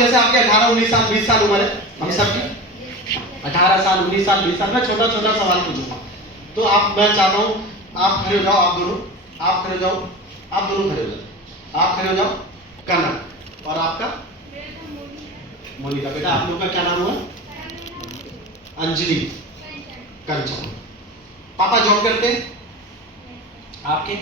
जैसे आपके 18, 19 साल, 20 साल उम्र है, हम सबकी 18 साल, 19 साल, 20 साल। मैं छोटा छोटा सवाल पूछूंगा, तो आप, मैं चाहता हूँ आप खड़े हो जाओ, आप दोनों, आप खड़े हो जाओ, आप दोनों खड़े हो जाओ, आप खड़े हो जाओ। कनक, और आपका? मोनिका। बेटा आप लोग का क्या नाम हुआ? अंजलि, कंचन। पापा जॉब करते हैं? आपके?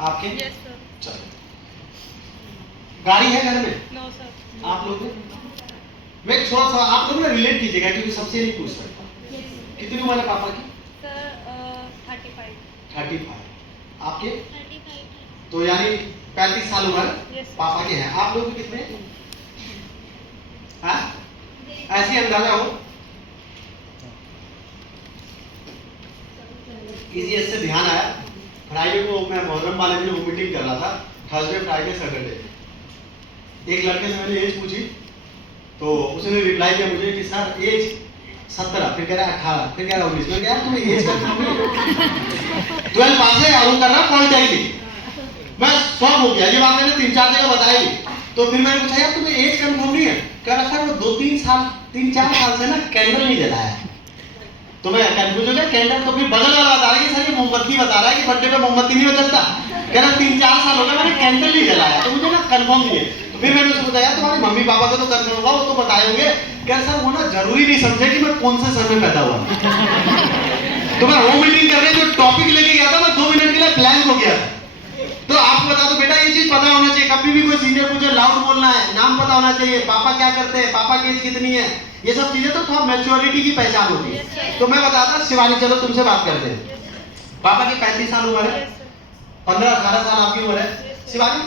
आपके? Yes sir. चलो, गाड़ी है घर में? No sir. आप लोग? मैं एक छोटा सा, आप लोग ना रिलेट कीजिएगा क्योंकि सबसे नहीं पूछ सकता। कितनी उम्र है पापा की? सर 35। 35। आपके? 35। तो यानी 35 साल उम्र Yes, sir. पापा के हैं। आप लोग कितने? हाँ, ऐसे ही अंदाजा हो। इसी से ध्यान आया, फ्राइडे को मैं मोहर्रम वाले दिन वो मीटिंग कर रहा था, थर्सडे, फ्राइडे, सैटरडे। एक लड़के से मैंने एज पूछी, तो उसने रिप्लाई किया मुझे कि सर एज 17, फिर कह रहा है 18, फिर कह रहा है 19। मैंने कहा तुम्हें एज का 12 पास है और कर रहा पॉलिटेक्निक। मैं शॉक हो गया, ये बात मैंने 3-4 जगह बताई। तो फिर मैंने पूछा यार तुम्हें एज कंफर्म नहीं है? कह रहा सर वो 2-3 साल, 3-4 साल से ना कैंडल नहीं जलाया। तो मैं कंफ्यूज हो गया, कैंडल? तो फिर बगल वाला बता रहा है कि सर ये मोमबत्ती बता रहा है कि बर्थडे पे मोमबत्ती नहीं बदलता। कह रहा 3-4 साल हो गया मैंने कैंडल नहीं जलाया, तो मुझे ना कंफर्म नहीं है। तो फिर मैंने उसको बताया तुम्हारे मम्मी पापा को तो कंफर्म होगा, वो तो बताए होंगे। कह सर वो ना जरूरी नहीं समझे कि मैं कौन से समय पैदा हुआ। तो मैं होम मीटिंग कर रहे जो टॉपिक लेके गया था, मैं 2 मिनट के लिए ब्लैंक हो गया था। तो आपको बता दो बेटा, ये चीज पता होना चाहिए, कभी भी कोई सीनियर पूछे लाउड बोलना है, नाम पता होना चाहिए, पापा क्या करते हैं, पापा की एज कितनी है, ये सब चीजें तो थोड़ा मैच्योरिटी की पहचान होती है। तो मैं बताता, शिवानी चलो तुमसे बात करते हैं। पापा की 35 साल उम्र है, 15-18 साल आपकी उम्र है। शिवानी,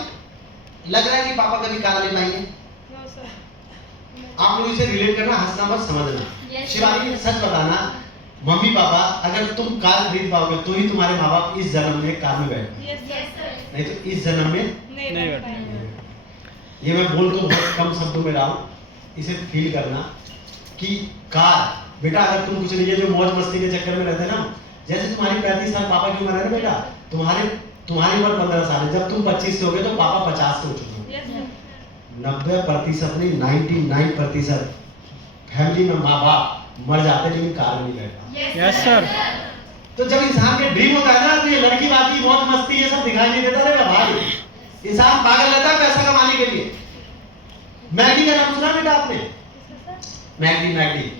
लग रहा है कि पापा कभी कार ले पाएंगे? No sir. आप लोग इसे रिलेट करना, हंसना मत, समझना। शिवानी सच बताना, मम्मी पापा अगर तुम कार खरीद पाओगे तो ही तुम्हारे माँ बाप इस जन्म में कार में बैठे, यस सर। नहीं तो इस जन्म में नहीं बैठ पाएंगे। ये मैं बोल तो बहुत कम शब्दों में रहा हूँ, इसे फील करना कि कार, बेटा अगर तुम कुछ नहीं है जो मौज मस्ती के चक्कर में रहते हैं ना, जैसे तुम्हारी 35 साल पापा की उम्र है ना बेटा, तुम्हारी उम्र 15 साल है, जब तुम 25 के हो गए तो पापा 50 के हो चुके हैं। Yes sir. 90% नहीं 99% फैमिली में माँ बाप मर जाते लेकिन कार में नहीं बैठा। Yes sir. तो जब इंसान के ड्रीम होता है ना, तो ये लड़की बाकी मौज मस्ती ये सब दिखाई नहीं देता। अरे भाई, इंसान पागल रहता है पैसा कमाने के लिए। मैगी का नाम सुना बेटा आपने? Maggi,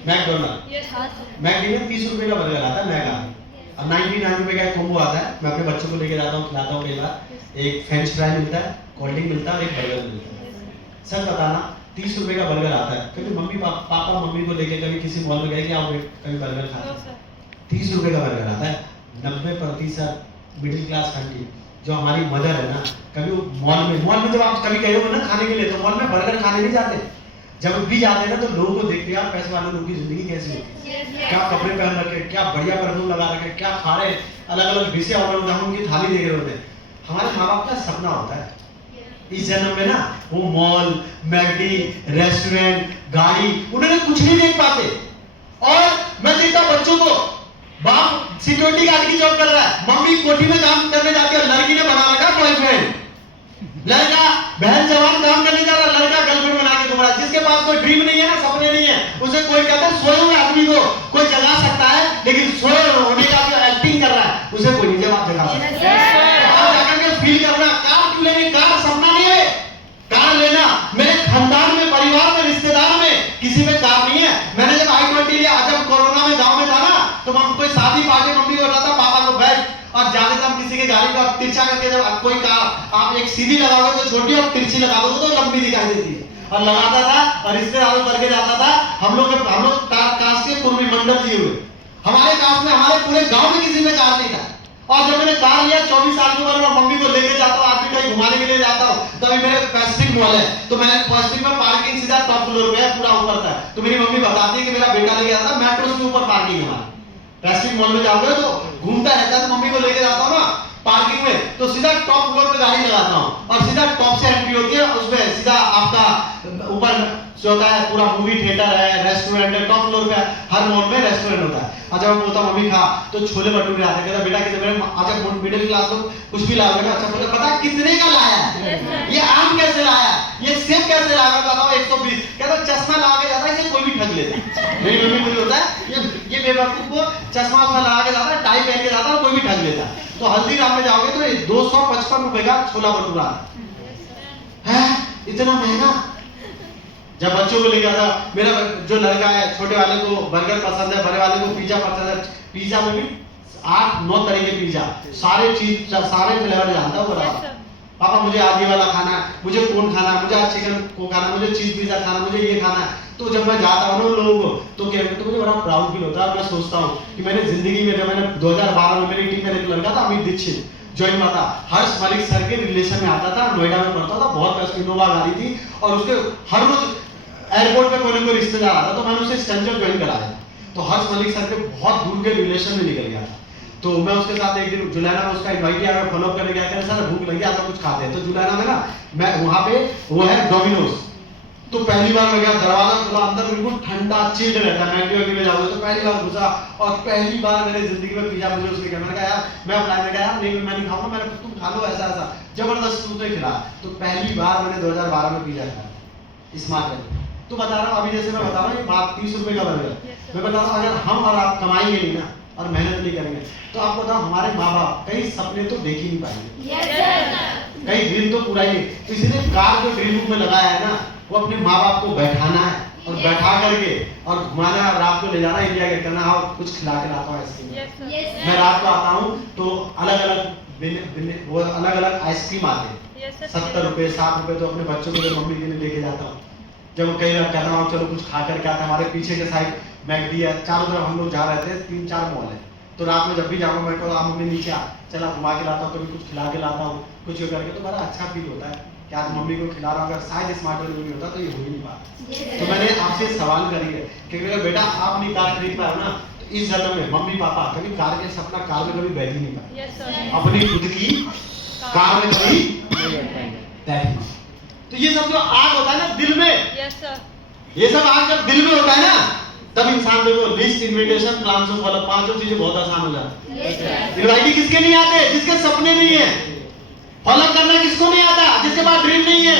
McDonald. Yes sir. Maggi में 30 रुपए का बर्गर आता है, मैगा। अब 99 रुपए का एक कॉम्बो आता है, मैं अपने बच्चों को लेके जाता हूँ, खिलाता हूँ कई बार। एक फ्रेंच फ्राई मिलता है, कोल्ड ड्रिंक मिलता है और एक बर्गर मिलता है। सच बताना, 30 रुपए का बर्गर आता है। कभी मम्मी पापा मम्मी को लेके कभी किसी मॉल में गए कि आओ कभी बर्गर खा? No sir. 30 रुपए का बर्गर आता है। 90% मिडिल क्लास फैमिली जो हमारी मदर है ना, कभी मॉल में जब आप कभी गए हो ना खाने के लिए, तो मॉल में बर्गर खाने नहीं जाते। जब भी जाते हैं ना तो लोगों को देखते हैं यार पैसे वाले लोगों की जिंदगी कैसी होती है, क्या कपड़े पहन रखे, क्या बढ़िया परफ्यूम लगा रखे, क्या खा रहे, अलग अलग डिशें ऑर्डर होते हैं, हम उनकी थाली देख रहे होते हैं। हमारे माँ बाप का सपना होता है इस जन्म में ना, वो मॉल, मैगडी, रेस्टोरेंट, गाड़ी, उन्हें कुछ नहीं देख पाते। और मैं देखता बच्चों को, बाप सिक्योरिटी गार्ड की जॉब कर रहा है, मम्मी कोठी में काम करने जाती है, लड़की ने बना रखा बॉयफ्रेंड, लड़का बहन जवान काम करने जा रहा है, लड़का गर्लफ्रेंड बना के घूम रहा है। जिसके पास कोई ड्रीम नहीं है ना, सपने नहीं है, उसे कोई कहता है सोए हुए आदमी को कोई जगा सकता है, लेकिन सोए होने का जो एक्टिंग कर रहा है उसे कोई नहीं जगा सकता। और जाकर के फील करना, कार क्यों लेनी? कार सपना नहीं है, कार लेना। मेरे खानदान में, परिवार में, रिश्तेदार में किसी में कार नहीं है। मैंने जब i20 लिया, जब कोरोना में गांव में था ना, तो कोई शादी पार्टी मम्मी को रहा था, पापा को बैठ और जाने था हम किसी के गाड़ी को तिरछा करके, जब कोई कार आप एक सीधी लगाओगे तो छोटी और तिरछी लगा दोगे तो लंबी दिखाई देती है, और लगाता था और रिश्तेदारों करके जाता था। हम लोग कास्ट के पूर्वी मंडल दिए हुए, हमारे कास्ट में, हमारे पूरे गांव में किसी में कार नहीं था। और जब मैंने कार लिया 24 साल की उम्र में, मम्मी को लेके जाता हूँ, आदमी कहीं घुमाने के लिए जाता हूँ, तभी मेरे पैसिफिक मॉल है, तो मैं पैसिफिक में पार्किंग सीधा टॉप फ्लोर पे है, पूरा ऊपर था। तो मेरी मम्मी बताती है कि मेरा बेटा लेके जाता, मेट्रो से ऊपर पार्किंग है। पैसिफिक मॉल में जाओगे तो घूमता रहता है, तो मम्मी को लेके जाता हूँ ना पार्किंग में, तो सीधा टॉप फ्लोर पे गाड़ी लगाता हूँ और सीधा टॉप से एंट्री होती है, उसमें सीधा आपका ऊपर सो होता है पूरा मूवी थिएटर है, रेस्टोरेंट है, टॉप फ्लोर पे है, हर मॉल में रेस्टोरेंट होता है। अच्छा मैं बोलता हूँ मम्मी खा, तो छोले भटूरे आते हैं, कहता बेटा कितने मेरे, अच्छा मिडिल क्लास लोग कुछ भी लाओगे ना, अच्छा बोलता पता कितने का लाया है, ये आम कैसे लाया, ये सेब कैसे लाया, बताओ 120, कहता चश्मा लगा के जाता है, इसे कोई भी ठग लेता है। मेरी मम्मी मुझे होता है ये बेवकूफ को चश्मा लगा के जाता है, टाई पहन के जाता है, कोई भी ठग लेता है। तो हल्दीराम में जाओगे तो 255 रुपए का छोला भटूरा है, इतना महंगा। जब बच्चों को लेकर आता, मेरा जो लड़का है छोटे वाले को बर्गर पसंद है, बड़े वाले को पिज्जा पसंद है, पिज्जा में भी 8-9 तरह के पिज्जा, सारे चीज सारे फ्लेवर जानता है बड़ा। पापा मुझे आज ये वाला खाना है, मुझे कौन खाना है, मुझे आज चिकन को खाना है, मुझे चीज पिज्जा खाना है, मुझे ये खाना है। तो जब मैं जाता हूँ ना लोगों को तो कहते तो मुझे बड़ा प्राउड फील होता है। मैं सोचता हूँ कि मैंने जिंदगी में, जब मैंने 2012 में मेरी टीम में एक लड़का था अमित दीक्षित ज्वाइन हुआ था, हर्ष मलिक सर के रिलेशन में आता था, नोएडा में पढ़ता था, बहुत पैसे इनोवा गाड़ी थी और उसके हर रोज एयरपोर्ट पे कोई रिश्तेदार आता तो मैंने उसे स्टंजर ज्वाइन करा दिया। तो हर्ष मलिक सर के बहुत दूर के रिलेशन में निकल गया था। तो मैं उसके साथ एक दिन जुलाना में उसका इनवाइट किया, मैं फॉलो करने गया, सर भूख लगी आता कुछ खाते हैं। तो जुलाना में ना मैं वहां पे वो है डोमिनोज, तो पहली बार मैं गया, दरवाजा खुला, अंदर बिल्कुल ठंडा चिल्ड रहता है, मैगी में जाओगे तो पहली बार घुसा और पहली बार मैंने जिंदगी में पिज्जा मुझे उसने कहा, मैंने कहा यार मैं अप्लाई में गया नहीं मैं नहीं खाऊंगा, मैंने तुम खा लो ऐसा ऐसा जबरदस्त तूने खिला। तो पहली बार मैंने 2012 में पिज्जा खाया स्मार्ट। तो बता रहा हूँ अभी जैसे मैं बता रहा हूँ ये बात 30 रुपए का बर्गर, मैं बता रहा हूँ अगर हम और आप कमाएंगे नहीं ना और मेहनत नहीं करेंगे तो आपको बताओ हमारे माँ बाप कई सपने तो देख ही नहीं पाएंगे, कई ड्रीम तो पूरा ही नहीं। तो इसलिए कार जो ड्रीम बुक में लगाया है ना वो अपने माँ बाप को बैठाना है और बैठा करके और घुमाना है, रात को ले जाना इंडिया के करना और कुछ खिला के लाता हूँ आइसक्रीम। मैं रात को आता हूँ तो अलग अलग वो अलग अलग आइसक्रीम आते हैं 70 रुपए 60 रुपए, तो अपने बच्चों को मम्मी के लिए लेके जाता हूँ। जब कई बार कहता हूँ चलो कुछ खा करके आता, हमारे पीछे के साइड मैगडी है, चारों तरफ हम लोग जा रहे थे, 3-4 मॉल है। तो रात में जब भी जाऊँगा मैं कहूँ मम्मी नीचे आ, चला घुमा के लाता हूँ, कभी कुछ खिला के लाता हूँ, कुछ करके तो बड़ा अच्छा फील होता है कि आज मम्मी को खिला रहा हूँ। अगर शायद स्मार्ट वर्क नहीं होता तो ये हो ही नहीं पाता। तो मैंने आपसे सवाल करी है कि अगर बेटा आप नहीं कार खरीद पाए ना तो इस जन्म में मम्मी पापा कभी कार के सपना कार में कभी बैठ ही नहीं पाए, अपनी खुद की कार में कभी बैठ। तो ये सब जो आग होता है ना दिल में, ये सब आग जब दिल में होता है ना तब इंसान देखो लिस्ट इनविटेशन प्लान से फॉलो, पांचों चीजें बहुत आसान हो जाती है। इनवाइटी किसके नहीं आते? जिसके सपने नहीं है। फॉलो करना किसको नहीं आता? जिसके पास ड्रीम नहीं है।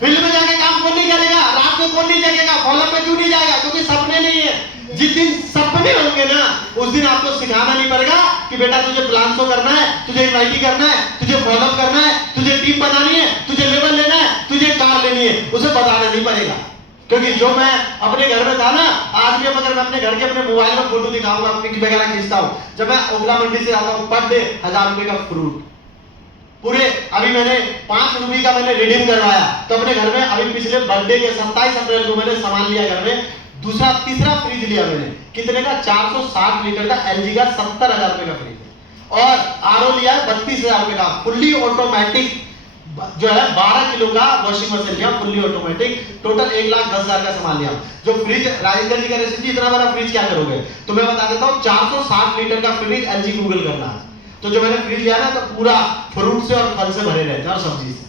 फील्ड में जाके काम कौन नहीं करेगा? रात में कौन नहीं जगेगा? फॉलो पे क्यों नहीं जाएगा? क्योंकि सपने नहीं है। जिस दिन सपने होंगे ना उस दिन आपको सिखाना नहीं पड़ेगा कि बेटा तुझे प्लान शो करना है, तुझे इनवाइटी करना है, तुझे फॉलो करना है, तुझे टीम बनानी है, तुझे लेवल लेना है, तुझे कार लेनी है, उसे बताना नहीं पड़ेगा। क्योंकि जो मैं अपने घर में था ना, आज भी अगर मैं अपने घर के अपने मोबाइल में फोटो दिखाऊंगा, पिक वगैरह खींचता हूँ, जब मैं ओखला मंडी से आता हूँ पर डे 1000 रुपए का फ्रूट पूरे, अभी मैंने 5 रुपए का मैंने रिडीम करवाया। तो अपने घर में अभी पिछले बर्थडे के 27 अप्रैल को मैंने सामान लिया घर में, तीसरा फ्रिज लिया मैंने, कितने का? 460 लीटर का एलजी का 70,000 रुपए का फ्रिज, और आरओ लिया 32,000 रुपए का फुल्ली ऑटोमेटिक जो है 12 किलो का वॉशिंग मशीन लिया फुल्ली ऑटोमेटिक, टोटल 1,10,000 का सामान लिया। जो फ्रिज राजेंद्र जी का रेसिपी, इतना बड़ा फ्रिज क्या करोगे? तो मैं बता देता हूँ 460 लीटर का फ्रिज एलजी गूगल करना है। तो जो मैंने फ्रिज लिया ना तो पूरा फ्रूट से और फल से भरे रहते हैं और सब्जी से।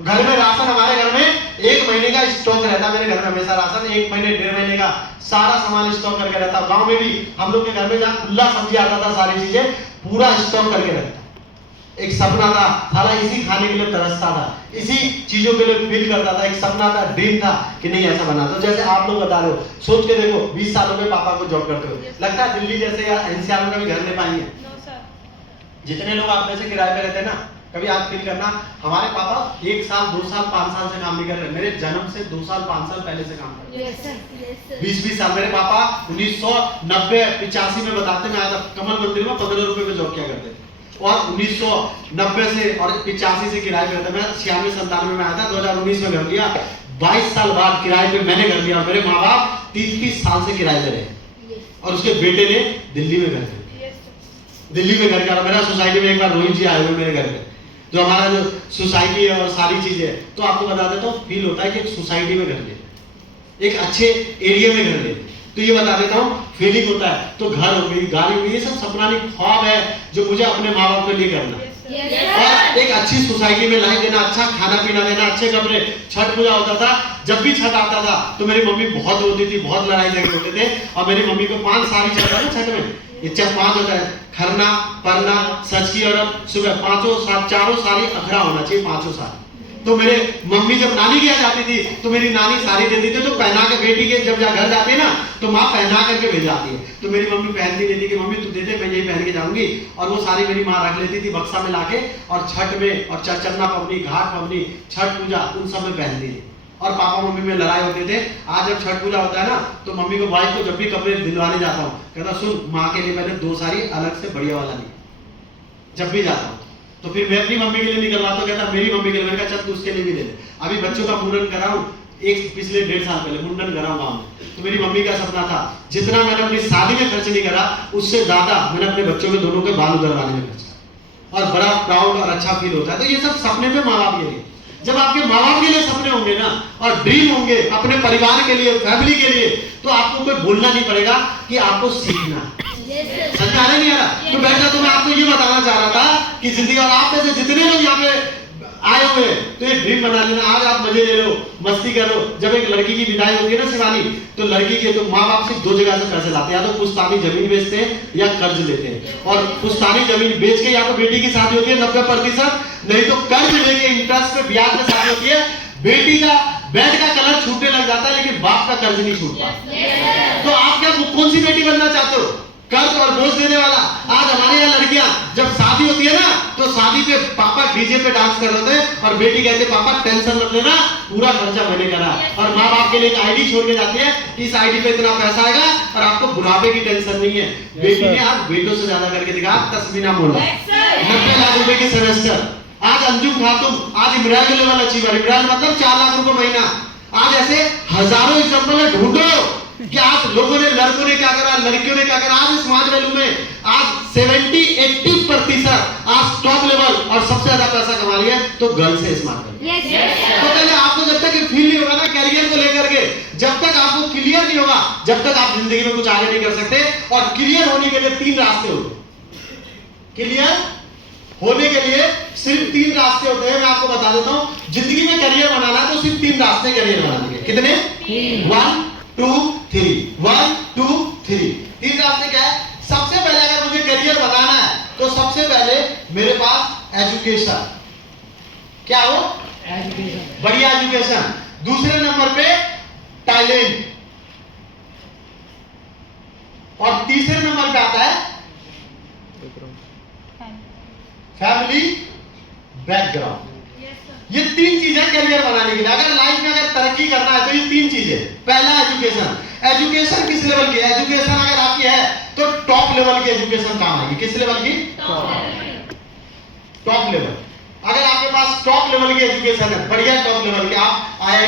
घर में राशन, हमारे घर में 1 महीने का स्टॉक रहता है, मेरे घर में हमेशा राशन 1 महीने 1.5 महीने का सारा सामान स्टॉक करके रहता है। गांव में भी हम लोग के घर में जहाँ खुला सब्जी आता था सारी चीजें पूरा स्टॉक करके रखता। एक सपना था, सारा इसी खाने के लिए तरसता था, इसी चीजों के लिए फील करता था, एक सपना था, ड्रीम था कि नहीं ऐसा बना। तो जैसे आप लोग बता रहे हो, सोच के देखो 20 सालों में पापा को जॉब करते हो, लगता है दिल्ली जैसे या एनसीआर में कभी घर ले पाएंगे? जितने लोग आप में से किराए पे रहते हैं ना, कभी आप फील करना हमारे पापा 1 साल 2 साल 5 साल से काम नहीं कर रहे, मेरे जन्म से 2 साल 5 साल पहले से काम कर रहे हैं। 20-20 साल। मेरे पापा 1990-85 में बताते मैं आया था कमल मंदिर में 15 रुपए में जॉब किया करते थे, और 1990 से और 85 से किराए पे रहता। मैं 96-97 में आया था, 2019 में घर लिया, 22 साल बाद किराए पे मैंने घर लिया। मेरे माँ बाप 30-30 साल से किराए पे रहे और उसके बेटे ने दिल्ली में घर लिया, दिल्ली में घर का। मेरा सोसाइटी में एक बार रोहित जी आए हुए मेरे घर पे, जो हमारा जो सोसाइटी है और सारी चीजें है, तो आपको बता देता हूँ फील होता है कि एक सोसाइटी में घर ले, एक अच्छे एरिया में घर ले, तो ये बता देता हूँ फीलिंग होता है। तो घर हो गई, गाड़ी हो गई, ये सब सपना नहीं, ख्वाब है जो मुझे अपने माँ बाप के लिए करना। और एक अच्छी सोसाइटी में लाइफ देना, अच्छा खाना पीना देना, अच्छे कपड़े। छठ पूजा होता था, जब भी छठ आता था तो मेरी मम्मी बहुत रोती थी, बहुत लड़ाई झगड़े होते थे। और मेरी मम्मी को 5 साड़ी चलता है ना छठ में, ये 5 होता है, खरना, परना, सच की औरत, सुबह 4 साड़ी अखड़ा होना चाहिए, 5 साड़ी। तो मेरे मम्मी जब नानी के यहाँ जाती थी तो मेरी नानी साड़ी देती थी, तो पहना के बेटी के जब घर जाती है ना तो माँ पहना करके भेज जाती है। तो मेरी मम्मी पहनती रहती कि मम्मी तू दे दे, मैं यही पहन के जाऊंगी। और वो साड़ी मेरी माँ रख लेती थी बक्सा में लाके, और छठ में और चरचन्ना पवनी, घाट पवनी, छठ पूजा, उन सब में पहनती थी। और पापा मम्मी में लड़ाई होते थे। आज जब छठ पूजा होता है ना तो मम्मी को, वाइफ को जब भी कपड़े दिलवाने जाता हूँ, कहता सुन माँ के लिए मैंने 2 साड़ी अलग से बढ़िया वाला ली, जब भी जाता हूँ। तो फिर मैं अपनी मम्मी के लिए निकलवाता हूँ, कहता मेरी मम्मी के लिए, मैंने कहा चल तू उसके लिए भी ले ले। अभी बच्चों का मुंडन कराऊं, एक पिछले 1.5 साल पहले मुंडन कराऊं गाँव में। तो मेरी मम्मी का सपना था, जितना मैंने अपनी शादी में खर्च नहीं करा उससे ज्यादा मैंने अपने बच्चों के दोनों के बाल उधरवाने में खर्चा, और बड़ा प्राउड और अच्छा फील होता है। तो ये सब सपने थे माँ बाप के लिए। जब आपके माँ बाप के लिए सपने होंगे ना, और ड्रीम होंगे अपने परिवार के लिए, फैमिली के लिए, तो आपको कोई बोलना नहीं पड़ेगा कि आपको सीखना। समझ आ रहा नहीं आ रहा? तो बैठा तो मैं आपको ये बताना चाह रहा था कि जिंदगी, और आप में से जितने लोग यहाँ पे आए हुए हैं तो ये ड्रीम बना लेना। आज आप मजे ले लो, मस्ती करो। जब एक लड़की की विदाई होती है ना शिवानी, तो लड़की के तो माँ बाप सिर्फ 2 जगह से पैसे लाते हैं, या तो पुश्तैनी जमीन बेचते हैं या कर्ज लेते हैं। और पुश्तैनी जमीन बेच के या तो बेटी की शादी होती है 90%, नहीं तो कर्ज लेके इंटरेस्ट पे ब्याज में शादी होती है। बेटी का बेड का कलर छूटने लग जाता है, लेकिन बाप का कर्ज नहीं छूटता। तो आप क्या कौन सी बेटी बनना चाहते हो? कर्ज और बोझ देने वाला। आज हमारे यहाँ लड़कियां जब शादी होती है ना तो शादी पे पापा डीजे पे डांस कर रहे थे, और बेटी कहते पापा टेंशन मत लेना, पूरा खर्चा मैंने करा। और माँ बाप के लिए एक आईडी छोड़ के जाती है, इस आईडी पे इतना पैसा आएगा और आपको बुढ़ापे की टेंशन नहीं है। बेटी ने आज बेटों से ज्यादा करके दिखा, तस्मीना मोला 90 लाख रुपए के सेमेस्टर। आज अंजुम खातून आज इमरान लेवल अचीवर, इमरान मतलब 4 लाख रुपए महीना। आज ऐसे हजारों एग्जाम्पल है, ढूंढो कि आज लोगों ने, लड़कों ने क्या करा, लड़कियों ने क्या करा। आज स्मार्ट वैल्यू में आज 70-80% आज टॉप लेवल और सबसे ज्यादा पैसा कमा रही है तो गर्ल्स है स्मार्ट वैल्यू। तो पहले आपको जब तक फील नहीं होगा ना कैरियर को लेकर के, जब तक आपको क्लियर नहीं होगा, जब तक आप जिंदगी में कुछ आगे नहीं कर सकते। और क्लियर होने के लिए 3 रास्ते होते हैं। क्लियर होने के लिए सिर्फ 3 रास्ते होते हैं। मैं आपको बता देता हूं, जिंदगी में करियर बनाना है तो सिर्फ 3 रास्ते करियर बनाने के। कितने? 1 2 3 1 2 3। 3 रास्ते क्या है? सबसे पहले अगर मुझे करियर बनाना है तो सबसे पहले मेरे पास एजुकेशन, क्या हो? एजुकेशन, बढ़िया एजुकेशन। दूसरे नंबर पे टैलेंट, और तीसरे नंबर पे आता है फैमिली बैकग्राउंड। ये 3 चीजें करियर बनाने के लिए। अगर लाइफ में अगर तरक्की करना है तो ये 3 चीजें। पहला एजुकेशन। एजुकेशन किस लेवल की? एजुकेशन अगर आपकी है तो टॉप लेवल की एजुकेशन काम आएगी। किस लेवल की? Top level. अगर आपके पास टॉप लेवल की एजुकेशन है, बढ़िया टॉप लेवल की, आप IIT